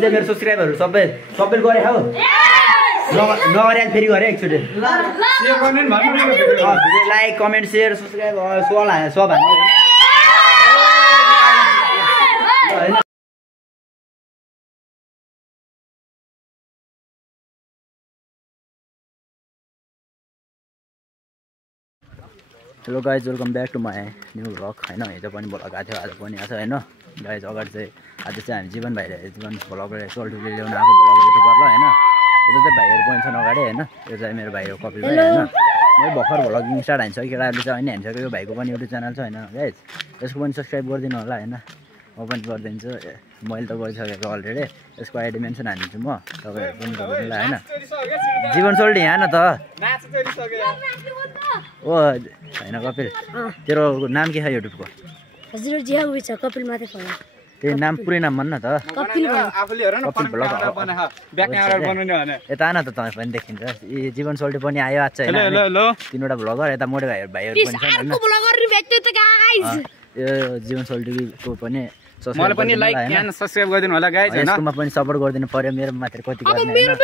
चाहिँ मेरो सब्सक्राइबरहरू सबै गरे हौ नगरे फेरि गरे एकचोटि लाइक कमेन्ट सेयर सब्सक्राइब सब हाल्नु hello guys welcome back to my new vlog होइन हिजो पनि भ्लग आएको थियो आज पनि आएको छ होइन गाइज अगाडि चाहिँ आज चाहिँ हामी जीवन भ्लग सोल्टुले ल्याउनु आएको भ्लग युट्युबरलाई होइन यो चाहिँ भाइहरू पनि छन् अगाडि होइन यो चाहिँ मेरो भाइ हो कपिल भाइ होइन मैले भर्खर भ्लगिङ स्टार्ट हानिसक्यो केटाहरूले चाहिँ होइन हानिसक्यो यो भाइको पनि युट्युब च्यानल छ होइन गाइज यसको पनि सब्सक्राइब गरिदिनु होला होइन म पनि गरिदिन्छु मैले त गरिसकेको अलरेडी यसको आइडी मेन्सन हानिदिन्छु म तपाईँहरू पनि गरिदिनु होला होइन जीवन सोल्टी यहाँ न त ओ होइन कपिल तेरो नाम के छ युट्युबको कपिल मात्रै फला त्यही नाम पुरै नाम भन्न त यता आन त तपाईँ पनि देखिन्छ जीवन सोल्टी पनि आयो आज होइन तीनवटा भ्लगर यता मोटे भाइहरू पनि छन् यो जीवन सोल्टीको पनि मलाई पनि लाइक एन्ड सब्स्क्राइब गरिदिनु होला गाइस हैन यसकोमा पनि सपोर्ट गरिदिनु पर्यो मेरो मात्र कति गर्ने अब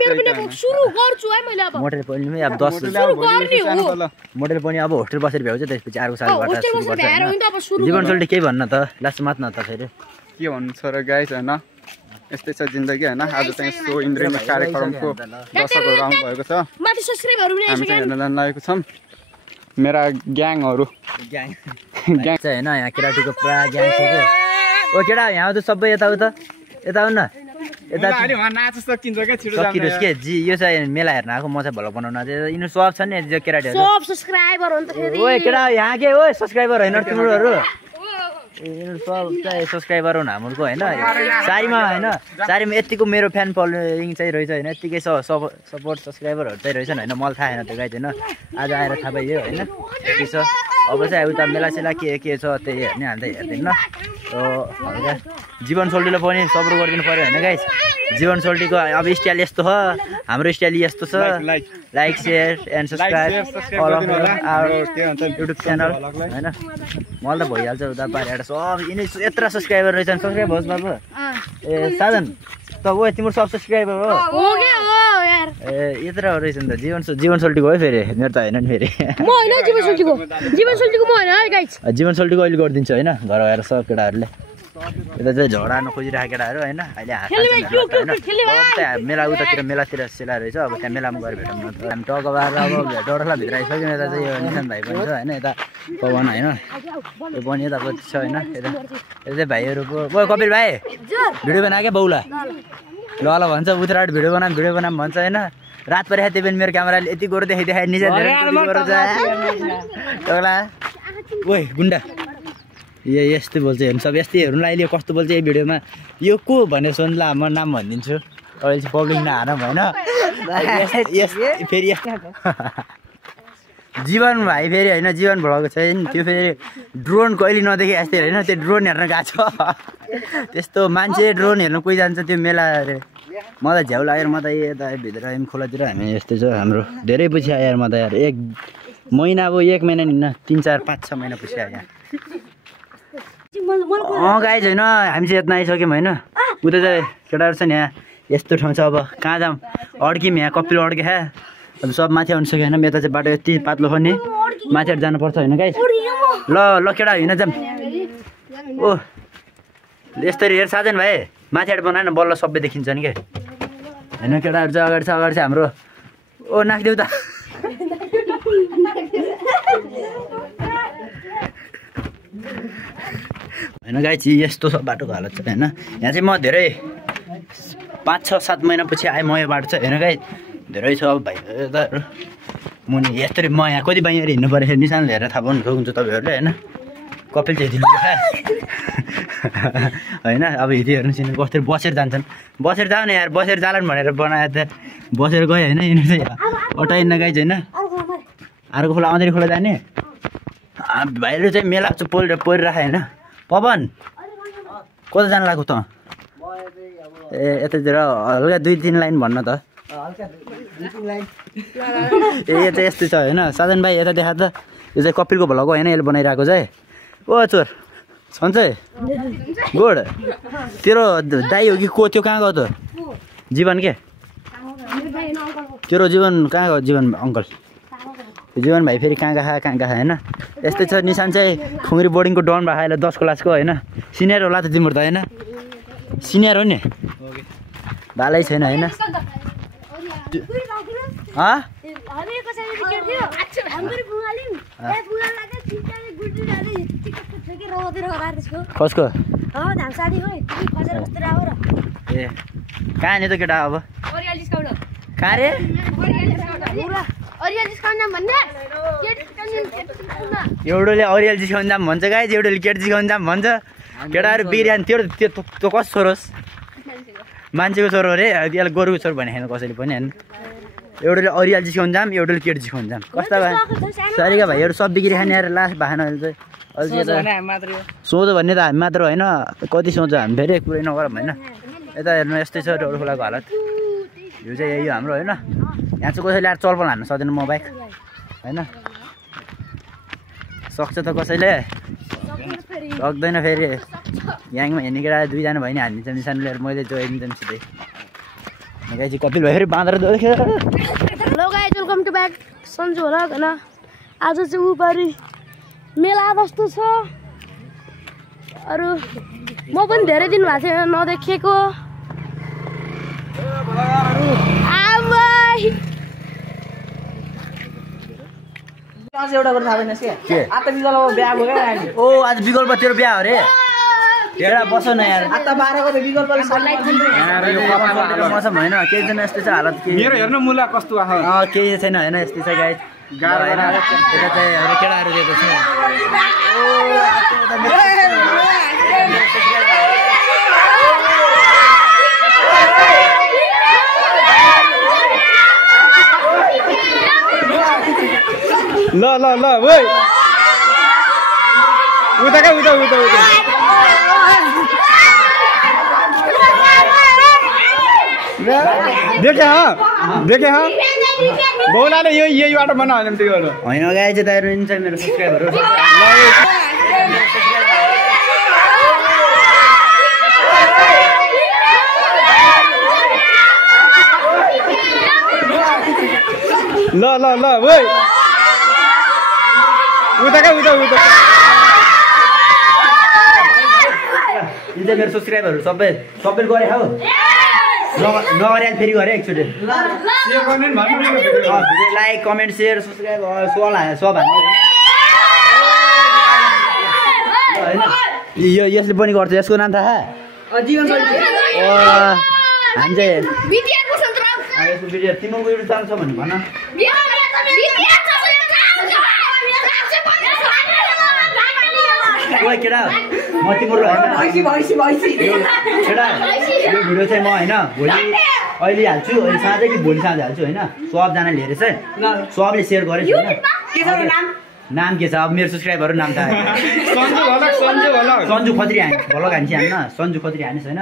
मेरो पनि सुरु गर्छु है मैले अब मोडल पनि अब 10 मोडल पनि अब होस्टेल बसेर भ्याउँछ त्यसपछि अर्को सालबाट सुरु गर्छ जीवन सोल्टी के भन्न त लास्ट मात न त फेरि के भन्नु छ र गाइस हैन यस्तै छ जिन्दगी हैन आज चाहिँ सो इन्द्रनी कार्यक्रमको दर्शकहरु आउनु भएको छ माथि सब्स्क्राइबरहरु पनि हामी चाहिँ हेर्न लागेको छौं मेरा ग्याङहरु ग्याङ चाहिँ हैन यहाँ केटाटीको पुरा ग्याङ छ के ओ केटा यहाँ त सबै यता उता यता आउन यता अलि वहाँ नाच सकिन्छ के छिटो जाम के जी यो चाहिँ मेला हेर्न आको म चाहिँ भ्लग बनाउन चाहिँ यिनीहरु सब छ नि जो केटाटीहरु सब सब्स्क्राइबर हो नि त फेरि ओए केटा यहाँ के ओए सब्स्क्राइबर हैन तिमीहरुहरु यिनीहरु सब चाहिँ सब्स्क्राइबर हुन् हाम्रो हैन सारीमा हैन सारीमा यतिको मेरो फ्यान फलोइङ चाहिँ रहेछ हैन यतिकै सपोर्ट सब्स्क्राइबरहरु चाहिँ रहेछन् हैन मलाई थाहा छैन त्यो गाइज हैन आज आएर थाहा पाइयो हैन के छ अब चाहिँ उता मेलासेला के छ त्यही हेर्ने हामी त हेर्दैन हल्का जीवन सोल्टीले पनि सपोर्ट गरिदिनु पर्यो हैन गाइस जीवन सोल्टीको अब स्टाइल यस्तो छ हाम्रो स्टाइल यस्तो छ like share and subscribe YouTube channel हैन मलाई त भइहाल्छ उता पारेर सब यिनी यत्रो सब्स्क्राइबर रहेछन् सब्स्क्राइब होस् बाबु ए साधन त ओ तिम्रो सब सब्स्क्राइबर हो के हो यार ए यत्रो रहेछ नि त जीवन सोल्टीको हो फेरि मेरो त हैन नि फेरि म हैन जीवन सोल्टीको म हैन है गाइस जीवन सोल्टीको अहिले गरिदिन्छु हैन घर आएर सब केटाहरूले यता चाहिँ झगडा नखोजिरहेको केटाहरू हैन अहिले मेला उतातिर मेलातिर सेला रहेछ अब त्यहाँ मेलामा गएर भेटौँ न हामी टक बारेर अब डरला भित्र आइसक्यौँ यता चाहिँ यो निशान भाइ पनि छ हैन यता पवन हैन यो पनि यताको छ हैन यता चाहिँ भाइहरू ओ कपिल भाइ भिडियो बना के बौला ल ल भन्छ उत्रबाट भिडियो बनाम भन्छ हैन रात परेको त्यही पनि मेरो क्यामेराले यति गोरो देखाइ निशान ओइ गुन्डा यस्तै बोल्छ हेर्नु सब यस्तै हेर्नुलाई अहिले कस्तो बोल्छ यो भिडियोमा यो को भनेर सोध्ला म नाम भनिदिन्छु अहिले चाहिँ पब्लिक नहान भएन फेरि जीवन भाइ फेरि होइन जीवन भ्लग छ नि त्यो फेरि ड्रोन कहिले नदेखे यस्तै होइन त्यो ड्रोन हेर्न गएको छ त्यस्तो मान्छे ड्रोन हेर्नु कोही जान्छ त्यो मेला अरे म त झ्याउ लागेर म त यता भित्र खोलातिर हामी यस्तै छ हाम्रो धेरै पछि आयो यार म त यार 1 महिना अब 1 महिना नि 3 4 5 6 महिना पछि आयो यहाँ गाइज होइन हामी चाहिँ यता आइसक्यौँ होइन उता चाहिँ केटाहरू छ नि यहाँ यस्तो ठाउँ छ अब कहाँ जाऊँ अड्क्यौँ यहाँ कपिल अड्के अब सब माथि आउनु सक्यो होइन यता चाहिँ बाटो यति पातलो छ नि माथिबाट जानुपर्छ होइन गाइज ल केटा होइन जाऊँ ओ यस्तरी हेर साधन भाइ माथिबाट बनाएन बल्ल सबै देखिन्छ नि क्या होइन केटाहरू चाहिँ अगाडि छ हाम्रो ओ नाख्देऊ त होइन गाइज यस्तो छ बाटोको हालत छ होइन यहाँ चाहिँ म धेरै 5 6 7 महिनापछि आएँ म यो बाटो छ होइन गाइज धेरै छ अब भाइ मुनि यस्तरी म यहाँ कति बाहिर हिँड्नु पऱ्यो निशान हेरेर थाहा पाउनु सक्नुहुन्छ तपाईँहरूले होइन कपिल चाहिँ दिनु होइन अब हिँडी हेर्नु चिन्नु कस्तो बसेर जान्छन् बसेर जाऊ न यार बसेर जालान् भनेर बनाए त बसेर गयो होइन यिनीहरू चाहिँ अटाइन्न गाइज होइन अर्को खोला आउँदै खोला जाने भाइले चाहिँ मेला चाहिँ परिरहेको होइन पवन कता जानु लाग्यो त ए यतातिर हल्का 2-3 लाइन भन्न त ए चाहिँ यस्तै छ होइन साधन भाइ यता देखा त यो चाहिँ कपिलको भ्लग हो होइन यसले बनाइरहेको चाहिँ ओ चोर सन्चै गुड तेरो दाइ हो कि को त्यो कहाँ गयो त जीवन के तेरो जीवन कहाँ गयो जीवन अङ्कल जीवन भाइ फेरि कहाँ गएको होइन यस्तै छ निशान चाहिँ खुङ्री बोर्डिङको डन भएको अहिले 10 क्लासको होइन सिनियर होला त तिम्रो त होइन सिनियर हो नि भालै छैन होइन कसको ए कहाँ नि त केटा अब कहाँ रे एउटोले अरियल जिस्काउनु जाम भन्छ गाइज एउटोले केट जिस्काउनु जाम भन्छ केटाहरू बिरयानी त्यो कस छोरोस् मान्छेको छोरो अरे यसलाई गोरुको छोरो भने होइन कसैले पनि होइन एउटोले अरियल जिस्काउनु जाम एउटोले केट जिस्काउनु जाम कस्ता भयो सरीका भाइहरू सब बिक्री खाने आएर लास्ट भएन अहिले चाहिँ सोझो भन्ने त हामी मात्र होइन कति सोझो हामी फेरि कुरै नगरौँ होइन यता हेर्नु यस्तै छ डोर खोलाको हालत यो चाहिँ यही हो हाम्रो होइन यहाँ चाहिँ कसैले आएर चलपल हान्न सक्दैन म बाइक होइन सक्छ त कसैले सक्दैन फेरि याङमा हेर्ने केटा 2 जना भयो नि हानिदिन्छ निशान लिएर मैले जोइदिन्छन् सिधै गाई चाहिँ कपिल भाइ फेरि बाँधेर देखेर hello guys welcome to back Sanju होला होइन आज चाहिँ उपारि मेला जस्तो छ अरू म पनि धेरै दिन भएको थियो नदेखेको एउटा कुरा थाहा छैन के आता विकल्प बिहा भयो क्या ओ आज विकल्प तेरो बिहा हो रे एउटा बस न यार आता 12 को त विकल्पले सनलाइट दिन्छ यो कपाल मौसम हैन केही छैन यस्तै छ हालत के मेरो हेर्नु मुला कस्तो आयो केही छैन हैन यस्तै छ गाइस गाह्रो हैन एता चाहिँ अरु केटाहरु दिएको छ ल ल ल ओइ उता देखे बौलाले यही बाटो बनायो भने त्यो गर्नु हैन गाइस चाहिँ दाइहरु इन्छ मेरो सब्स्क्राइबरहरु ल ओइ उता इन्छ मेरो सब्स्क्राइबरहरु सबै गरे हौ नगरे फेरि गरे एकचोटि शेयर गर्ने भन्नु नि video like comment share subscribe सब हैन यो यसले पनि गर्छ यसको नाम थाहा जीवन शैली हामी चाहिँ बिटिआरको सन्त्रम यसको भिडियो तिम्रो युट्युब च्यानल छ भने भन ओइ केटा म तिम्रो भैसी केटा यो भिडियो चाहिँ म हैन भोलि अहिले हाल्छु अहिले साँझ कि भोलि साँझ हाल्छु हैन सबजना लिएर चाहिँ सबले शेयर गरेछ हैन के छ नाम के छ अब मेरो सब्स्क्राइबरहरु नाम थाहा सन्जु खत्री भलक हान्छ हैन सन्जु खत्री हानिस हैन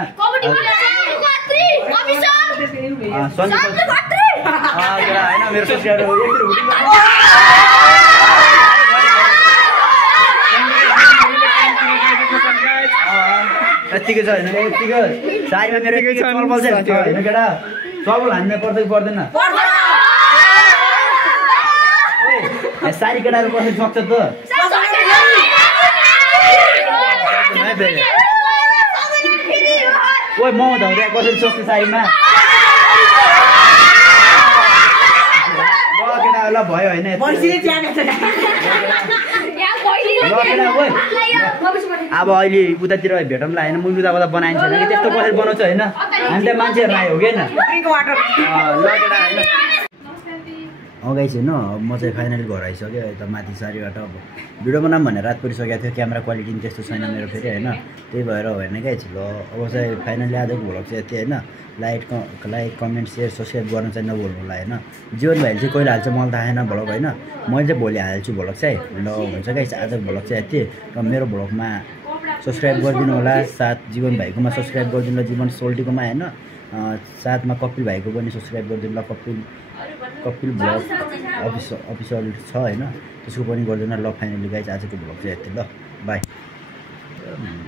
सन्जु खत्री हैन मेरो सब्स्क्राइबर यतिकै छ हैन यतिकै सारीमा मेरो यतिकै चलबल चाहिँ हैन केटा चलबल हान्ने पर्दैन ओइ सारी केटाहरु कसरी सक्छ त ओइ म धौरे कसरी सक्छ सारीमा ल केटा ल भयो हैन भैसीले त्यागेछ अब अहिले उतातिर भेटौँला होइन मुलुक उता बनाइन्छ कि त्यस्तो कसरी बनाउँछ होइन हामी त मान्छेहरू आयो हो कि अगाइस होइन अब म चाहिँ फाइनली घर आइसक्यो यता माथि सारीबाट अब भिडियो बनाऊँ भनेर रात परिसकेको थियो क्यामेरा क्वालिटी पनि त्यस्तो छैन मेरो फेरि होइन त्यही भएर होइन क्या ल अब चाहिँ फाइनली आजको भ्लग चाहिँ यति होइन लाइक कमेन्ट सेयर सब्सक्राइब गर्न चाहिँ नभुल्नु होला होइन जीवन भाइले चाहिँ कहिले हाल्छ मलाई थाहा छैन भ्लग होइन मैले चाहिँ भोलि हाल्छु भ्लग चाहिँ ल हुन्छ गाइस आजको भ्लग चाहिँ यति र मेरो भ्लगमा सब्सक्राइब गरिदिनु होला साथ जीवन भाइकोमा सब्सक्राइब गरिदिनु होला जीवन सोल्टीकोमा होइन साथमा कपिल भाइको पनि सब्सक्राइब गरिदिनु होला कपिल भ्लग अफिसियल छ होइन त्यसको पनि गरिदिनु ल फाइनली गाइस आजको भ्लग चाहिँ यति ल बाई रहेछ